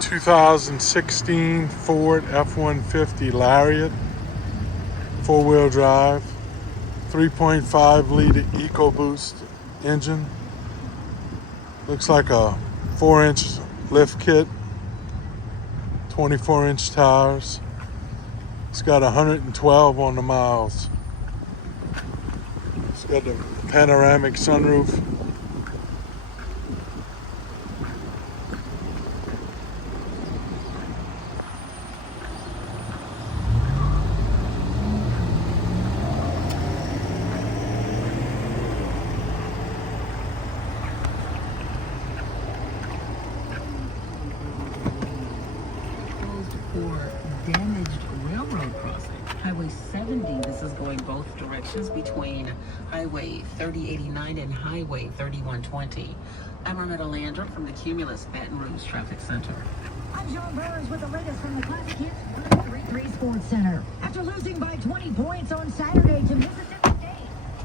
2016 Ford F-150 Lariat, four-wheel drive, 3.5 liter Ecoboost engine. Looks like a 4-inch lift kit, 24-inch tires. It's got 112 on the miles. It's got the panoramic sunroof. For damaged railroad crossing. Highway 70, this is going both directions between Highway 3089 and Highway 3120. I'm Arnetta Landrum from the Cumulus Baton Rouge Traffic Center. I'm John Burns with the latest from the Classic Hits 133 Sports Center. After losing by 20 points on Saturday to Mississippi